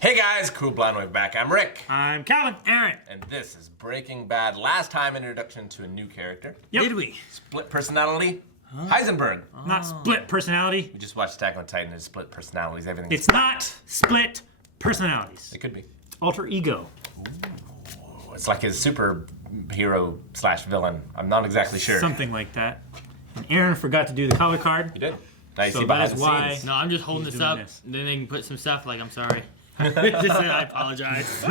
Hey guys, Cool Blind Wave back. I'm Rick. I'm Calvin. Aaron. And this is Breaking Bad. Last time introduction to a new character. Yep. Did we? Split personality. Heisenberg. Not split personality. We just watched Attack on Titan. There's split personalities. Everything. It's not split personalities. It could be. Alter ego. Ooh, it's like his superhero slash villain. I'm not exactly sure. Something like that. And Aaron forgot to do the color card. You did. Now you So see that behind is the why- scenes. No, I'm just holding He's this doing up. this. Then they can put some stuff like, I'm sorry. Just say I apologize.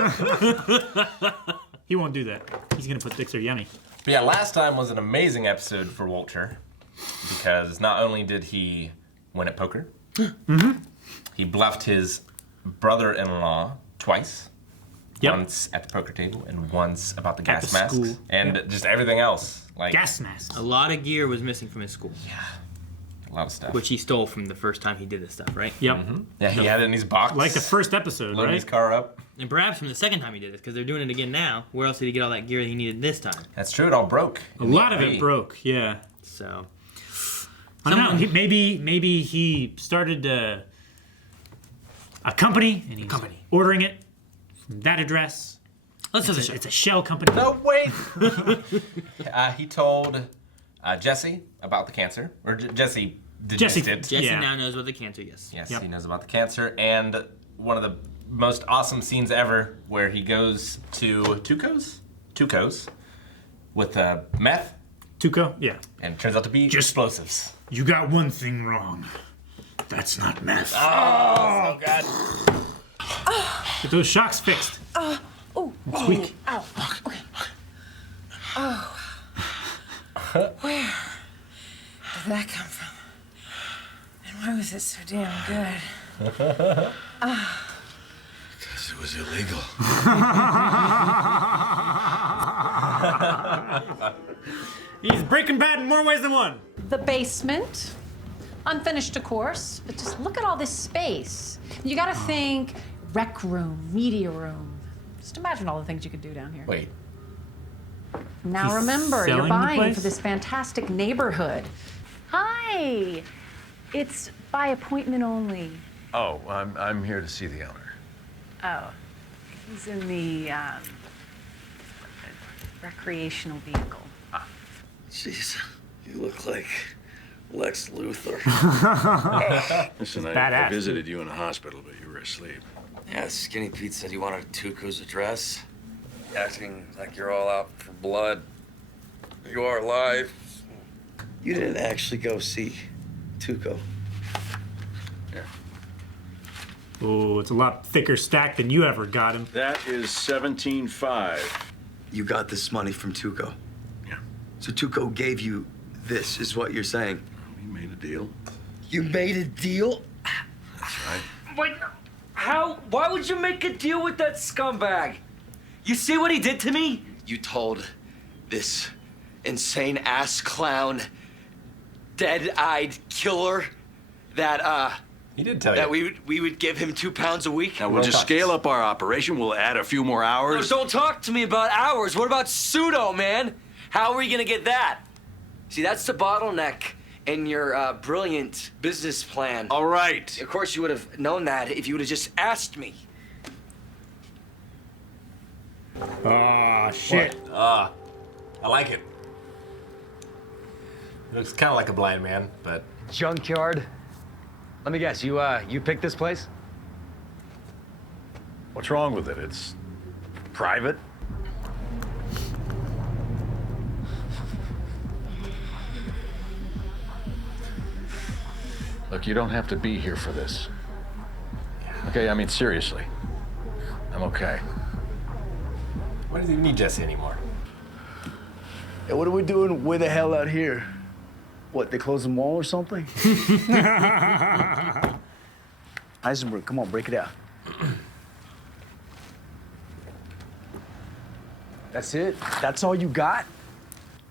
He won't do that. He's gonna put Dicks Are Yummy. But yeah, last time was an amazing episode for Walter because not only did he win at poker, he bluffed his brother-in-law twice. Yep. Once at the poker table and once about the At gas the masks school. and Yep. just everything else. Like Gas masks. A lot of gear was missing from his school, a lot of stuff. which he stole from the first time he did this stuff, right? Yep. Yeah, he had it in his box. Like the first episode, loaded his right? car up. And perhaps from the second time he did this, because they're doing it again now. Where else did he get all that gear that he needed this time? That's true. It all broke. A lot of it broke. Yeah. So, I don't know. Maybe he started a company and he's ordering it from that address. It's a shell company. No, wait. He told Jesse about the cancer, or Jesse deduced it. Jesse Yeah. now knows what the cancer is. Yes, Yep. he knows about the cancer, and one of the most awesome scenes ever, where he goes to Tuco's with meth, Tuco? Yeah. and it turns out to be explosives. You got one thing wrong. That's not meth. Oh, God. Get those shocks fixed. It's weak. Ow. Okay. Oh. Where did that come from? And why was it so damn good? Because it was illegal. He's Breaking Bad in more ways than one. The basement. Unfinished, of course, but just look at all this space. You gotta think rec room, media room. Just imagine all the things you could do down here. Wait. Now He's remember, selling you're the buying place? for this fantastic neighborhood. Hi. It's by appointment only. Oh, I'm here to see the owner. Oh, he's in the recreational vehicle. Jeez, you look like Lex Luthor. Listen, I badass, visited you in the hospital, but you were asleep. Yeah, Skinny Pete said you wanted Tuco's address. Acting like you're all out for blood. You are alive. You didn't actually go see Tuco. Yeah. Oh, it's a lot thicker stack than you ever got him. That is 17.5. You got this money from Tuco. Yeah. So Tuco gave you this, is what you're saying. We made a deal. You made a deal? That's right. Wait, why would you make a deal with that scumbag? You see what he did to me? You told this insane ass clown, dead-eyed killer that He did tell that you. we would give him 2 pounds a week. Now, we'll just scale up our operation. We'll add a few more No, hours. don't talk to me about hours. What about pseudo, man? How are we gonna get that? See, that's the bottleneck in your brilliant business plan. All right. Of course, you would have known that if you would have just asked me. Ah, shit. I like it. He looks kind of like a blind man, but Junkyard. Let me guess, you picked this place? What's wrong with it? It's private. Look, you don't have to be here for this. Okay, I mean, seriously. I'm okay. why does he need Jesse anymore? Hey, what are we doing way the hell out here? What, they closed the mall or something? Heisenberg, come on, break it out. That's it? That's all you got?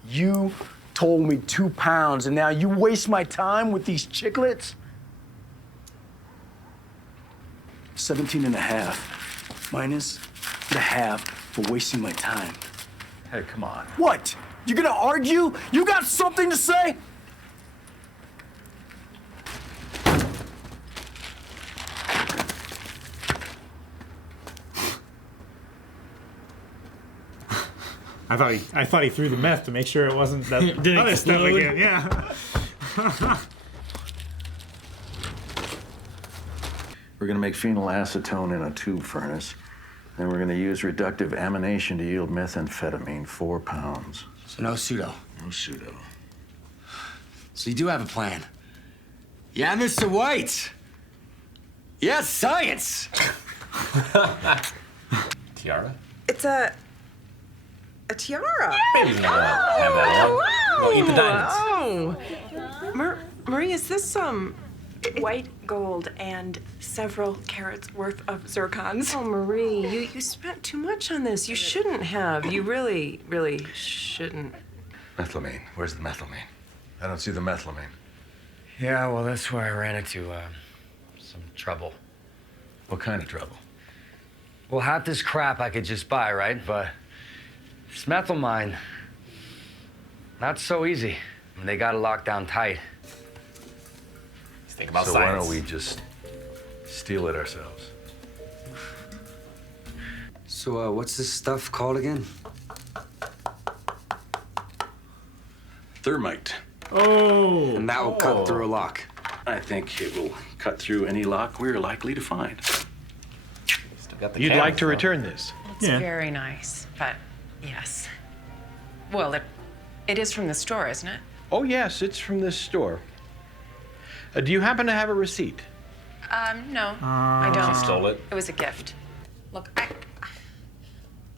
You told me 2 pounds, and now you waste my time with these chiclets? 17 and a half, minus the half for wasting my time. Hey, come on. What? You gonna argue? You got something to say? I thought he threw the meth to make sure it wasn't that Didn't other stuff explode. again. Yeah. We're going to make phenylacetone in a tube furnace. Then we're going to use reductive amination to yield methamphetamine, 4 pounds. So no pseudo. No pseudo. So you do have a plan. Yeah, Mr. White. Yeah, science. Tiara? It's a tiara. Baby's not gonna have that on. Go eat the diamonds. Oh. Marie, is this White gold and several carats worth of zircons. Oh, Marie, you spent too much on this. You shouldn't have. You really, really shouldn't. Methylamine. Where's the methylamine? I don't see the methylamine. Yeah, well, that's where I ran into some trouble. What kind of trouble? Well, half this crap I could just buy, right? But this methyl mine, not so easy. I mean, they got it locked down tight. Think about so science. why don't we just steal it ourselves? So, what's this stuff called again? Thermite. Oh. And that will cut through a lock. I think it will cut through any lock we're likely to find. Still got the You'd cans, like to though. return this? It's very nice, but yes. Well, it is from the store, isn't it? Oh, yes, it's from this store. Do you happen to have a receipt? No, I don't. She stole it. It was a gift. Look,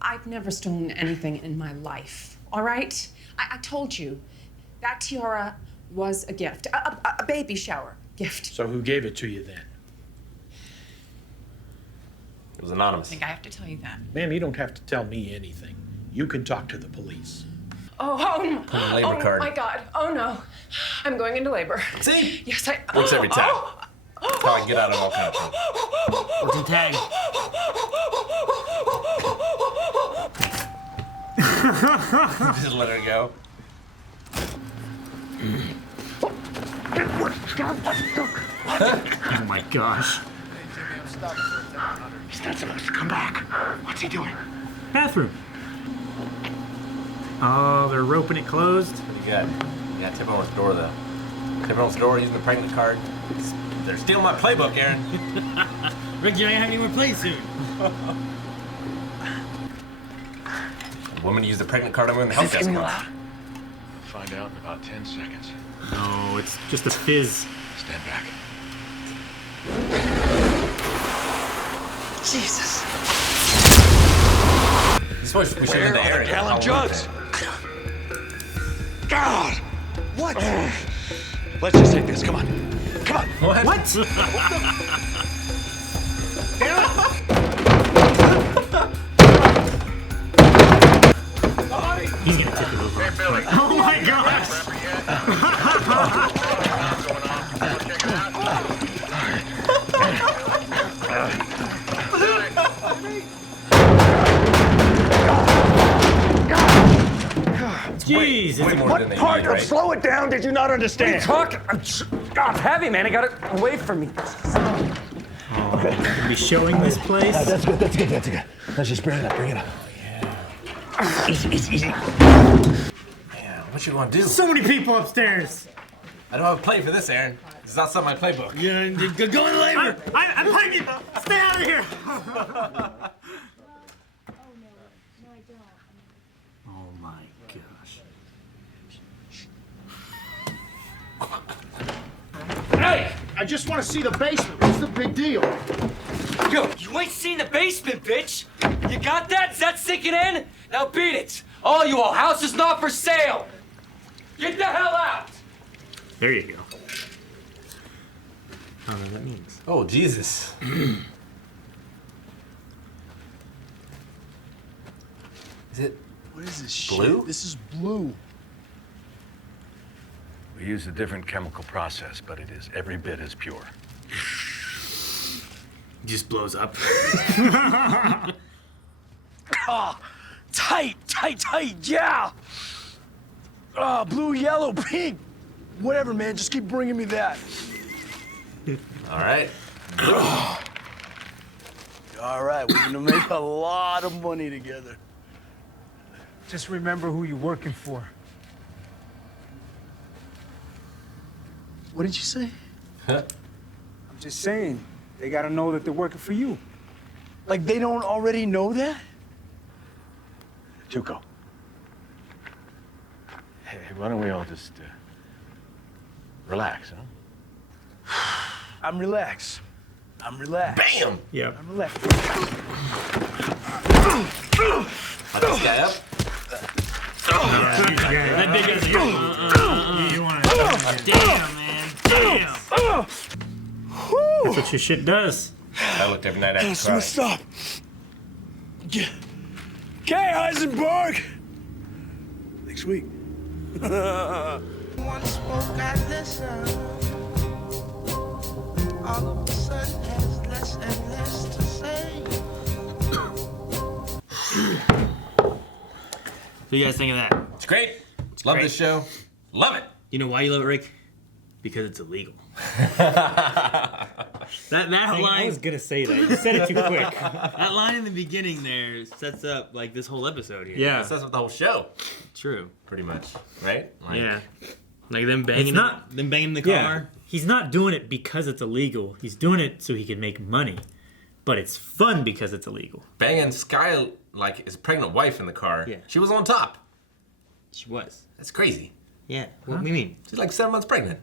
I've never stolen anything in my life, all right? I told you, that tiara was a gift, a baby shower gift. So who gave it to you then? It was anonymous. I think I have to tell you that. Ma'am, you don't have to tell me anything. You can talk to the police. Oh, Pull the labor card. my God. Oh, no. I'm going into labor. See? Yes, I... Works every time. That's how I get out of all kinds of trouble. Works in tag. Just let her go. Oh my gosh. He's not supposed to come back. What's he doing? Bathroom. Oh, they're roping it closed. Pretty good. Yeah, tip on the door, though. Tip on the door using the pregnant card. They're stealing my playbook, Aaron. Rick, you're not gonna have any more plays soon. Woman used the pregnant card. I'm going to help desk. Find out in about 10 seconds. No, it's just a fizz. Stand back. Jesus. This was we should have been to Aaron. Gallon jugs. God! What? Let's just take this. Come on. Come on. What? He's gonna tip it over. Oh my gosh! Way more What than they part need, of right? slow it down did you not understand? God, heavy, man. I got it away from me. Gonna be showing this place. That's good. Let's just bring it up. Easy. Man, what you gonna do? So many people upstairs. I don't have a play for this, Aaron. This is not some of my playbook. Yeah, go in labor. I'm pregnant. Stay out of here. Oh my gosh. Hey, I just want to see the basement. What's the big deal? Yo, you ain't seen the basement, bitch. You got that? Is that sinking in? Now beat it. All you all, house is not for sale. Get the hell out. There you go. I don't know what that means. Oh, Jesus. Is it What is this blue? shit? This is blue. We use a different chemical process, but it is every bit as pure. Just blows up. Oh, tight, yeah. Oh, blue, yellow, pink. Whatever, man. Just keep bringing me that. all right? All right, we're gonna make a lot of money together. Just remember who you're working for. What did you say? Huh? I'm just saying, they gotta know that they're working for you. Like they don't already know that? Tuco. Hey, why don't we all just relax, huh? I'm relaxed. Bam! Yeah. I'm relaxed. Hot this guy up. That big guy's like, you want to? Damn, man. Damn. That's what your shit does. I looked every night after Someone crying. stop. Okay, Heisenberg. Next week. One spoke, I listened. All of a sudden has less and less to say. What do you guys think of that? It's great. Love this show. Love it. You know why you love it, Rick? Because it's illegal. that line. I was gonna say that. You said it too quick. That line in the beginning there sets up like this whole episode here. Yeah. It sets up the whole show. True. Pretty much. Right? Like, Yeah. Like them banging, them banging the car. Yeah. He's not doing it because it's illegal. He's doing it so he can make money. But it's fun because it's illegal. Banging Sky, like, his pregnant wife in the car. Yeah. She was on top. She was. That's crazy. Yeah. What do you mean? She's like 7 months pregnant.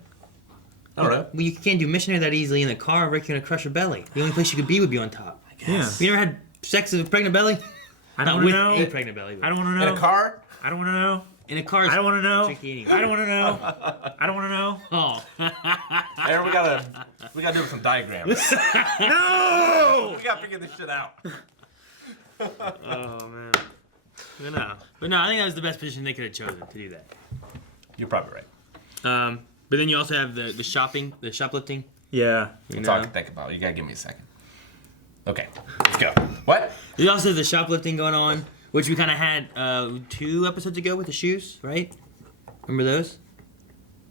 I don't know. Well, you can't do missionary that easily in the car. Rick, you're gonna crush her belly. The only place you could be would be on top. I guess. You never had sex with a pregnant belly? I Not don't with know. a pregnant belly. I don't want to know. In a car? I don't want to know. In a car. I don't want to know. Tricky anyway. I don't want to know. I don't want to know. Oh. Aaron, we gotta do some diagrams. No! We gotta figure this shit out. Oh man. But no, I think that was the best position they could have chosen to do that. You're probably right. But then you also have the shoplifting. Yeah. That's all I can think about. You gotta give me a second. Okay, let's go. What? You also have the shoplifting going on, which we kind of had 2 episodes ago with the shoes, right? Remember those?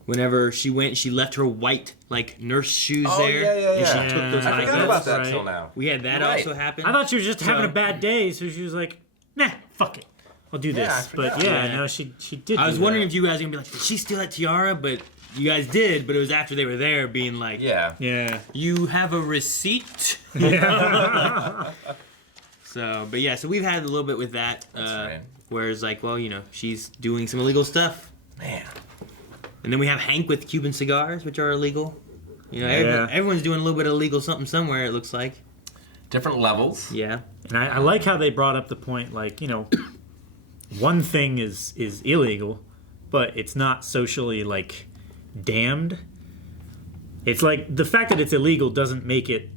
Whenever she went, she left her white like nurse shoes there. Yeah. And she took those I like forgot about that right. till now. We had that You're right. also happen. I thought she was just having a bad day, so she was like, nah, fuck it. I'll do Yeah, I this. forgot. But yeah, Yeah. no, she did. I was do wondering that. if you guys were gonna be like, did she steal that tiara? But you guys did. But it was after they were there, being like, Yeah. Yeah. you have a receipt. Yeah. So, but yeah, so we've had a little bit with that. right. Whereas, like, well, you know, she's doing some illegal stuff. Man. And then we have Hank with Cuban cigars, which are illegal. You know, Yeah. everyone's doing a little bit of illegal something somewhere, it looks like. Different levels. Yeah. And I like how they brought up the point, like, you know, one thing is illegal, but it's not socially, like, damned. It's like, the fact that it's illegal doesn't make it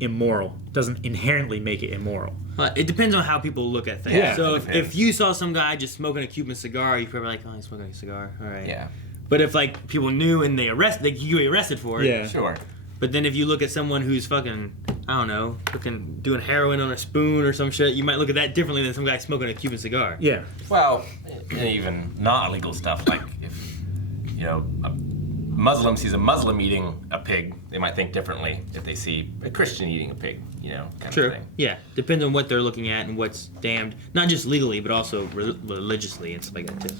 immoral, doesn't inherently make it immoral. It depends on how people look at things. Yeah. So It if you saw some guy just smoking a Cuban cigar, you're probably like, oh, he's smoking a cigar. All right. Yeah. But if, like, people knew and you get arrested for it. Yeah. Sure. But then if you look at someone who's fucking, I don't know, fucking doing heroin on a spoon or some shit, you might look at that differently than some guy smoking a Cuban cigar. Yeah. Well, even not illegal stuff, like if, you know, a Muslim sees a Muslim eating a pig, they might think differently if they see a Christian eating a pig, you know, kind True. of thing. Yeah. Depends on what they're looking at and what's damned. Not just legally, but also religiously and stuff like that, too.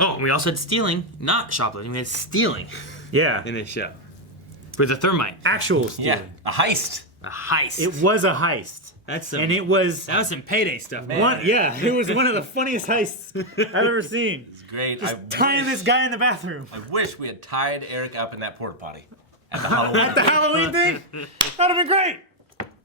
Oh, and we also had stealing, not shoplifting. We had stealing Yeah. in this show. With a thermite. Actual stealing. Yeah, a heist. A heist. It was a heist. That's some, And it was that was some payday stuff, man. it was one of the funniest heists I've ever seen. It's great. Just tying this guy in the bathroom. I wish we had tied Eric up in that porta potty at the Halloween. At the Halloween thing? That'd have been great.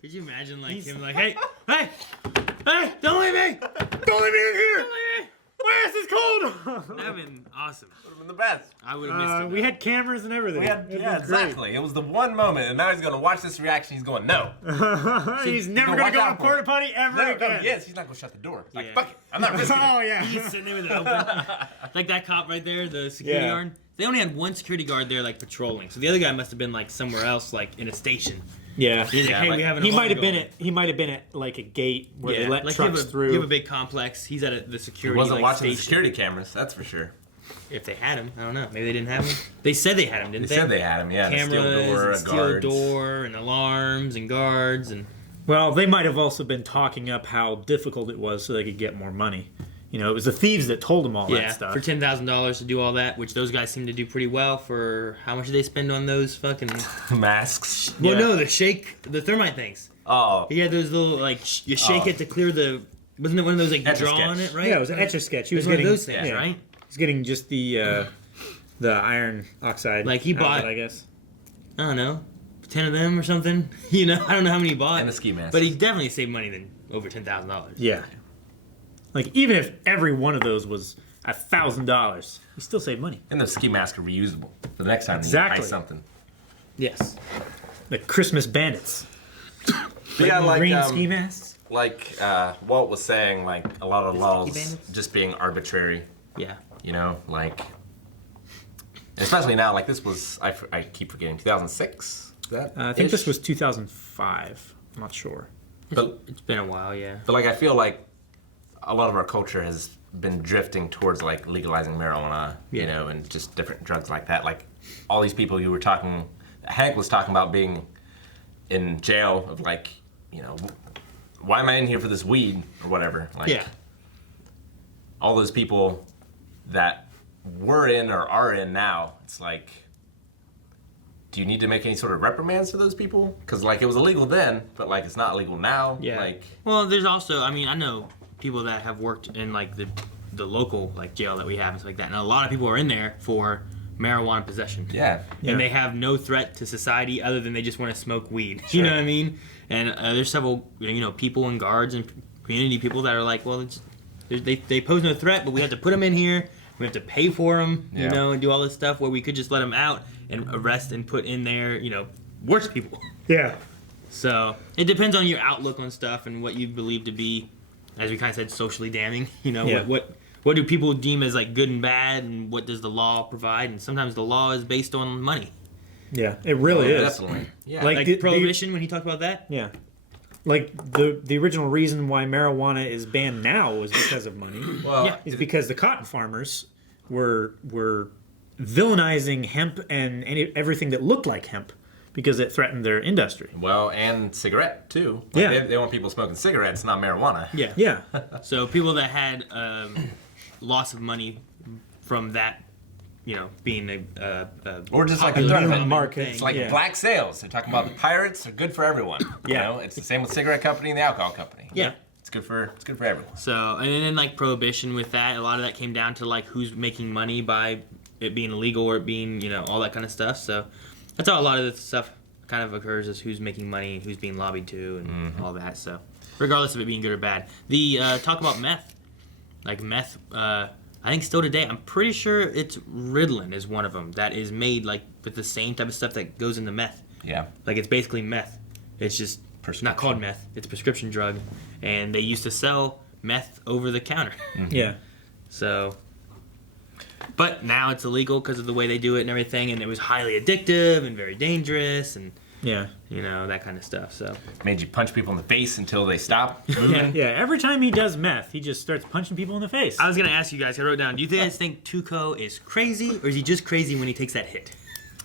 Could you imagine like him like, hey, don't leave me! Don't leave me in here. Don't leave me! My ass is cold. That'd have been awesome. Would have been the best. I would have missed it. We had cameras and everything. Yeah, It'd been great. exactly. It was the one moment, and now he's gonna watch this reaction. He's going, no. He's never No, gonna watch go out to for porta it. potty ever No, again. yes, he's not gonna shut the door. Like, Yeah. fuck it. I'm not risking Oh it. yeah. He's sitting there with it open. Like that cop right there, the security Yeah. guard. They only had one security guard there, like patrolling. So the other guy must have been like somewhere else, like in a station. Yeah. He's like, hey, we have an He alarm might have been going. at. He might have been at like a gate where they let like trucks through. You have a big complex. He's at the He security. wasn't like, watching station. the security cameras, that's for sure. If they had him, I don't know. Maybe they didn't have him. They said they had him, didn't They they? said they had him, yeah. Cameras, The steel door, and steel guards. door, and alarms, and guards, and Well, they might have also been talking up how difficult it was so they could get more money. You know, it was the thieves that told them all that stuff. For $10,000 to do all that, which those guys seem to do pretty well. For how much did they spend on those fucking masks? Well, no, the thermite things. Oh, he had those little you shake it to clear the. Wasn't it one of those draw on it, right? Yeah, it was an Etch-a-Sketch. He was one getting of those things, right? He's getting just the iron oxide. Like he bought, I guess. I don't know, 10 of them or something. You know, I don't know how many he bought. And the ski mask. But he definitely saved money than over $10,000. Yeah. Like even if every one of those was $1,000, you still save money. And the ski masks are reusable. The next time you Exactly. buy something. Yes. The Christmas bandits. Yeah, like green ski masks. Like Walt was saying, like a lot of laws just being arbitrary. Yeah. You know, like, especially now, like this was, I keep forgetting, 2006? Is that I think this was 2005. I'm not sure. But it's been a while, yeah. But like, I feel like a lot of our culture has been drifting towards like legalizing marijuana, you know, and just different drugs like that. Like all these people you were talking, Hank was talking about being in jail of like, you know, why am I in here for this weed or whatever? Like, all those people that were in or are in now, it's like, do you need to make any sort of reprimands to those people? Because like it was illegal then, but like it's not illegal now. Yeah. Like, well, there's also, I mean, I know people that have worked in like the local like jail that we have and stuff like that, and a lot of people are in there for marijuana possession. Yeah. And they have no threat to society other than they just want to smoke weed. Sure. You know what I mean? And there's several, you know, people and guards and community people that are like, well, they pose no threat, but we have to put them in here. We have to pay for them, you know, and do all this stuff where we could just let them out and arrest and put in there, you know, worse people. Yeah. So it depends on your outlook on stuff and what you believe to be, as we kind of said, socially damning. You know, what do people deem as like good and bad, and what does the law provide? And sometimes the law is based on money. Yeah, it really is. Definitely. Yeah. Like Prohibition when he talked about that. Yeah. Like the original reason why marijuana is banned now was because of money. Well, is because the cotton farmers were villainizing hemp and everything that looked like hemp because it threatened their industry. Well, and cigarette too. Like Yeah. they want people smoking cigarettes, not marijuana. Yeah. Yeah. So people that had loss of money from that, you know, being Or just like a popular threat market. It's like black sales. They're talking about the pirates are good for everyone. You know, it's the same with cigarette company and the alcohol company. Yeah. It's good for everyone. So, and then like Prohibition with that, a lot of that came down to like who's making money by it being illegal or it being, you know, all that kind of stuff. So that's how a lot of this stuff kind of occurs, is who's making money and who's being lobbied to and all that. So regardless of it being good or bad. The talk about meth, like meth, I think still today, I'm pretty sure it's Ritalin is one of them that is made like with the same type of stuff that goes into meth. Yeah. Like it's basically meth. It's just not called meth. It's a prescription drug, and they used to sell meth over the counter. Yeah. So, but now it's illegal because of the way they do it and everything, and it was highly addictive and very dangerous, and Yeah. you know, that kind of stuff. So Made you punch people in the face until they stop Yeah. moving. Yeah. Every time he does meth, he just starts punching people in the face. I was gonna ask you guys. I wrote down. Do you guys think Tuco is crazy, or is he just crazy when he takes that hit?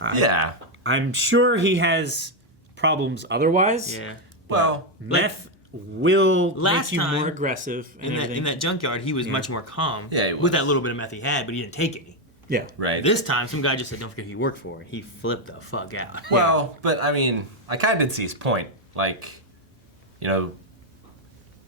Yeah. I'm sure he has problems otherwise. Yeah. Well, meth will Last make you time, more aggressive. And In that junkyard, he was much more calm. Yeah, he with was. that little bit of meth he had, but he didn't take any. Yeah. Right. This time, some guy just said, "Don't forget who you work for." He flipped the fuck out. Well, but I mean, I kind of did see his point. Like, you know,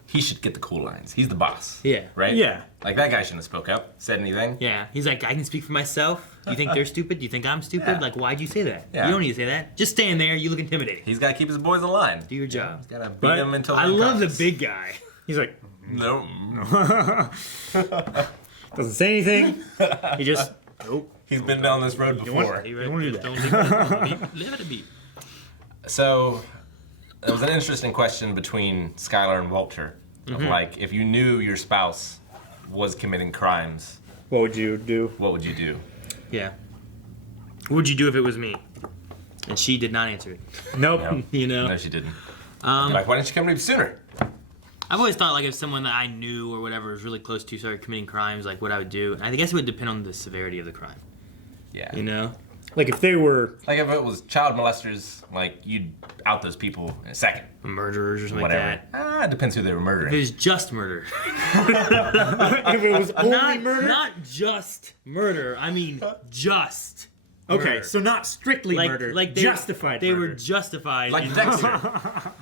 he should get the cool lines. He's the boss. Yeah. Right? Yeah. Like, that guy shouldn't have spoke up, said anything. Yeah, he's like, I can speak for myself. You think they're stupid? Do you think I'm stupid? Yeah. Like, why'd you say that? Yeah. You don't need to say that. Just stand there. You look intimidating. He's got to keep his boys in line. Do your job. He's got to beat But them until I they're love the cops. big guy. He's like, No. doesn't say anything. He just, nope. He's been down this road before. You don't do that. Live at a beat. So, it was an interesting question between Skylar and Walter. Of like, if you knew your spouse was committing crimes, What would you do? what would you do? Yeah. What would you do if it was me? And she did not answer it. Nope. No. You know? No, she didn't. Like, why didn't you come to me sooner? I've always thought, like, if someone that I knew or whatever was really close to started committing crimes, like, what I would do. And I guess it would depend on the severity of the crime. Yeah. You know? Like if they were, Like, if it was child molesters, like, you'd out those people in a second. Murderers or something Whatever. like that. It depends who they were murdering. If it was just murder. If it was only murder? Not just murder. I mean just. Okay, murder. so not strictly murder. Like justified They murder. were justified. Like in- Dexter.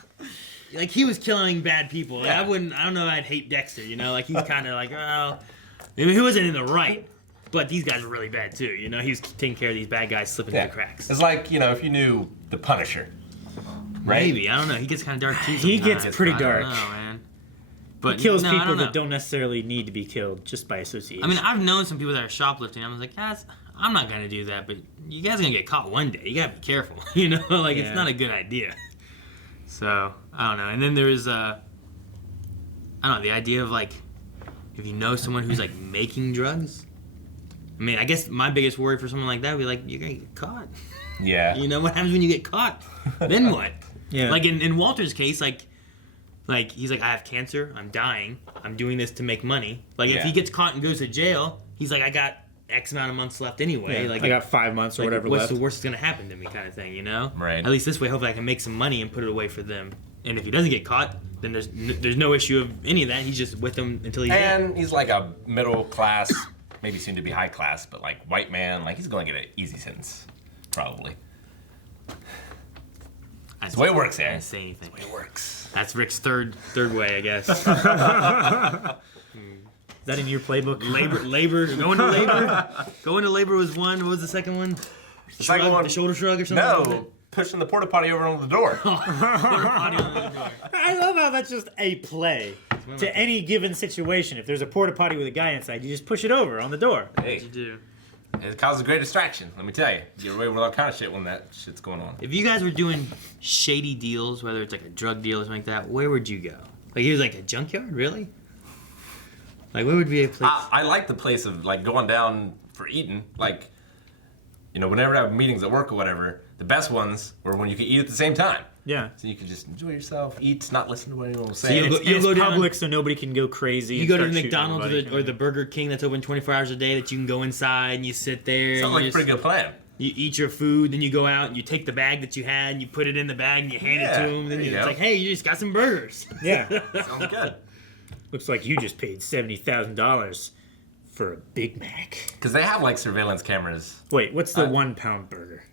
Like he was killing bad people. Like, Yeah. I don't know if I'd hate Dexter, you know? Like he's kind of like, oh, maybe he wasn't in the right. But these guys are really bad too, you know? He was taking care of these bad guys slipping through the cracks. It's like, if you knew the Punisher. Right? Maybe, I don't know. He gets kind of dark too. He gets sometimes. pretty I don't dark. know, man. But he kills no, I people don't know. that don't necessarily need to be killed just by association. I mean, I've known some people that are shoplifting. I was like, guys, I'm not gonna do that, but you guys are gonna get caught one day. You gotta be careful, you know? Like it's not a good idea. So I don't know. And then there's I don't know, the idea of like if you know someone who's like making drugs. I mean, I guess my biggest worry for someone like that would be like, you're gonna get caught. Yeah. You know what happens when you get caught? Then what? Yeah. Like in Walter's case, like he's like, I have cancer, I'm dying, I'm doing this to make money. Like if he gets caught and goes to jail, he's like, I got X amount of months left anyway. Yeah, Like I got 5 months or whatever what's left. the worst that's gonna happen to me, kind of thing, you know? Right. At least this way, hopefully, I can make some money and put it away for them. And if he doesn't get caught, then there's no issue of any of that. He's just with them until he's dead. And he's like a middle class, maybe soon to be high class, but like white man. Like he's going to get an easy sentence, probably. That's the way it works, I Aaron. didn't say anything. That's the way it works. That's Rick's third way, I guess. Is that in your playbook? Labor, going to labor. Going to labor was one. What was the second one? The second one, the shoulder shrug or something. No, pushing the porta potty over on the door. I love how that's just a play to any given situation. If there's a porta potty with a guy inside, you just push it over on the door. Hey, You do. it causes a great distraction. Let me tell you, you get away with all kind of shit when that shit's going on. If you guys were doing shady deals, whether it's like a drug deal or something like that, where would you go? Like he was like a junkyard, really? Like where would be a place? I like the place of like going down for eating. Like, whenever I have meetings at work or whatever, the best ones were when you could eat at the same time. Yeah. So you could just enjoy yourself, eat, not listen to what anyone was So saying. It's go down- public, so nobody can go crazy. You and go to start the shooting McDonald's everybody. or the Burger King that's open 24 hours a day that you can go inside and you sit there. Sounds and like you a pretty good plan. You eat your food, then you go out and you take the bag that you had and you put it in the bag and you hand it to them. Then there you it's go. like, hey, you just got some burgers. Yeah. Sounds good. Looks like you just paid $70,000 for a Big Mac. Because they have like surveillance cameras. Wait, what's the 1 pound burger?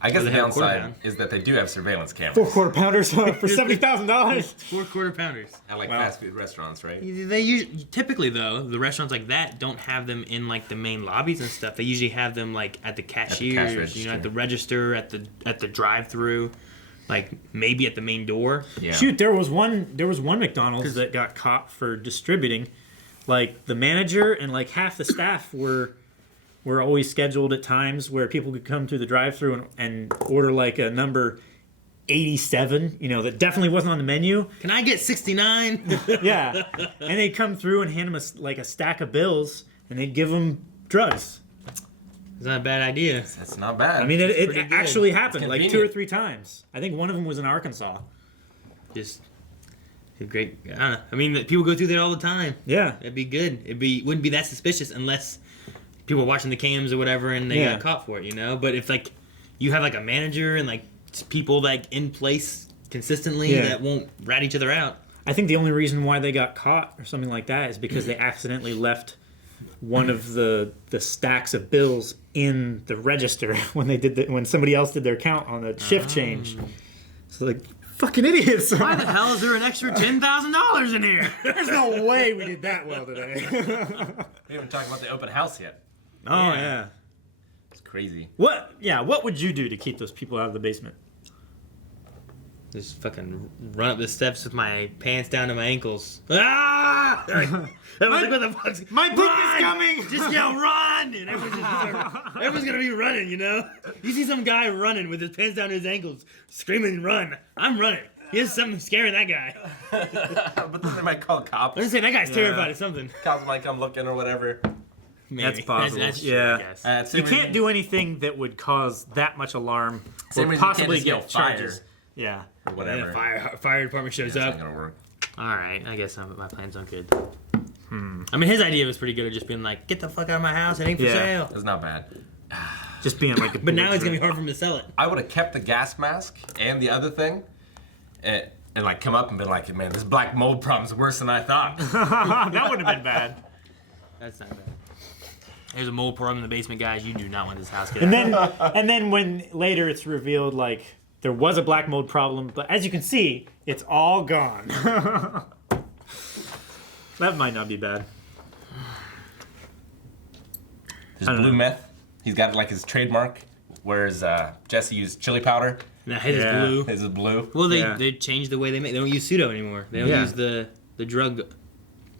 I guess Or the they have a quarter downside pound. is that they do have surveillance cameras. 4 quarter pounders for $70,000. 4 quarter pounders. At like fast food restaurants, right? They usually, typically though, the restaurants like that don't have them in like the main lobbies and stuff. They usually have them like at the cashiers, register. at the register, at the drive-through, like maybe at the main door. Yeah. Shoot, there was one McDonald's that got caught for distributing. Like the manager and like half the staff were always scheduled at times where people could come through the drive-through and order like a number 87, that definitely wasn't on the menu. Can I get 69? Yeah, and they'd come through and hand them a stack of bills, and they'd give them drugs. It's not a bad idea. That's not bad. I mean, it pretty good. actually happened like 2 or convenient. 3 times. I think one of them was in Arkansas. Just a great. I don't know. I mean, people go through there all the time. Yeah. It'd be good. Wouldn't be that suspicious unless people were watching the cams or whatever and they got caught for it, But if like you have like a manager and like people like in place consistently that won't rat each other out. I think the only reason why they got caught or something like that is because they accidentally left one of the stacks of bills in the register when somebody else did their count on a shift change. So like fucking idiots. Why the hell is there an extra $10,000 in here? There's no way we did that well today. We haven't talked about the open house yet. Oh yeah. It's crazy. What would you do to keep those people out of the basement? Just fucking run up the steps with my pants down to my ankles. Ah! What the fuck's My dick is coming! Just yell, run! And everyone's gonna be running, You see some guy running with his pants down to his ankles, screaming, run. I'm running. Here's something scaring that guy. But then they might call cops. I'm just saying, that guy's terrified of something. Cops might come looking or whatever. Maybe. That's possible. That's true, yeah. I guess. You can't do anything that would cause that much alarm Same or reason you can't possibly just yell get charges. fire. Yeah. Or whatever. Yeah, fire department shows That's up. not gonna work. All right, I guess my plans aren't good. I mean, his idea was pretty good of just being like, get the fuck out of my house, it ain't for sale. It's not bad. Just being like a But now it's gonna be hard for him to sell it. I would have kept the gas mask and the other thing, and like come up and been like, man, this black mold problem's worse than I thought. That would have been bad. That's not bad. There's a mold problem in the basement, guys. You do not want this house. Get And out. then when later it's revealed like there was a black mold problem, but as you can see, it's all gone. That might not be bad. There's blue meth. He's got like his trademark, whereas Jesse used chili powder. Now his is blue. His is blue. Well, they changed the way they make. They don't use pseudo anymore. They don't use the drug.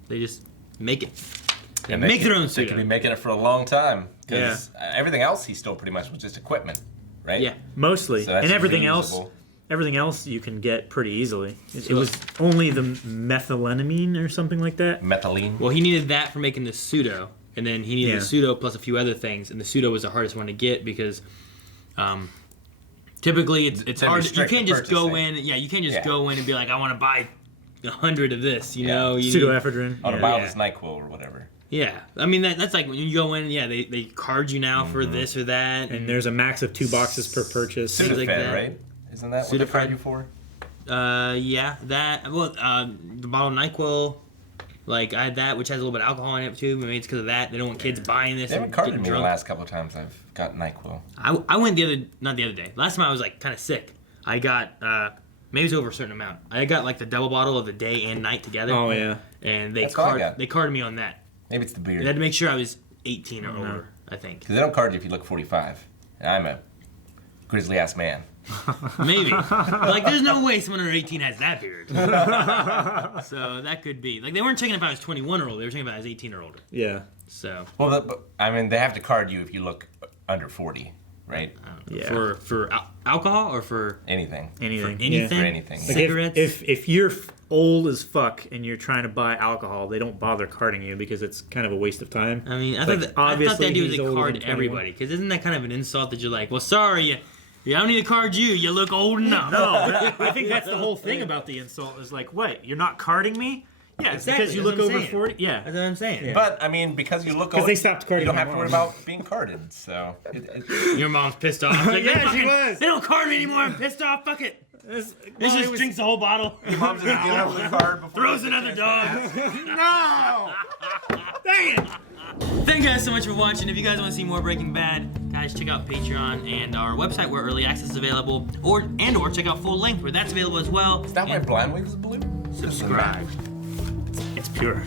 They just make it. They make their own They pseudo. could be making it for a long time because everything else he stole pretty much was just equipment, right? Yeah, mostly. So that's And everything else, reusable. everything else you can get pretty easily. It was only the methylenamine or something like that. Methylene. Well, he needed that for making the pseudo, and then he needed the pseudo plus a few other things, and the pseudo was the hardest one to get because typically it's hard. You can't just go in. Yeah, you can't just go in and be like, I want to buy 100 of this. You know, you pseudoephedrine. On a buy all this NyQuil or whatever. Yeah, I mean that's like when you go in. Yeah, they card you now for this or that, And there's a max of 2 boxes per purchase. Things like that. right? Isn't that what they card you for? Yeah, that. Well, the bottle of NyQuil, like I had that, which has a little bit of alcohol in it too. Maybe it's because of that. They don't want kids buying this They haven't and carded getting me drunk. the last couple of times I've got NyQuil. I went not the other day. Last time I was like kind of sick. I got maybe it was over a certain amount. I got like the double bottle of the day and night together. Oh yeah. And they That's all I got. they carded me on that. Maybe it's the beer. They had to make sure I was 18 or older. I think. Because they don't card you if you look 45. And I'm a grizzly ass man. Maybe. Like, there's no way someone under 18 has that beard. So that could be. Like, they weren't checking if I was 21 or older. They were checking if I was 18 or older. Yeah. So. Well, but, I mean, they have to card you if you look under 40, right? Yeah. For alcohol or for anything. Anything. For anything. For anything. Like Cigarettes. if you're old as fuck and you're trying to buy alcohol, they don't bother carding you because it's kind of a waste of time. I mean, I Like, thought the idea was he's to older card than 21. everybody. Because isn't that kind of an insult that you're like, well, sorry, I don't need to card you. You look old enough. No, I think that's the whole thing about the insult is like, what? You're not carding me? Yeah, it's because you look over 40. Yeah. That's what I'm saying. Yeah. But, I mean, because you look Because old, they stopped carding you don't my have to worry mom. about being carded, so... Your mom's pissed off. Like, Yeah, she was. They don't card me anymore. I'm pissed off. Fuck it. This just drinks the whole bottle. Your mom's just giving up the card before... Throws another dog. No! Dang it! Thank you guys so much for watching. If you guys want to see more Breaking Bad, guys, check out Patreon and our website where early access is available, or check out Full Length where that's available as well. Is that why Blind Wave is blue? Subscribe. It's pure.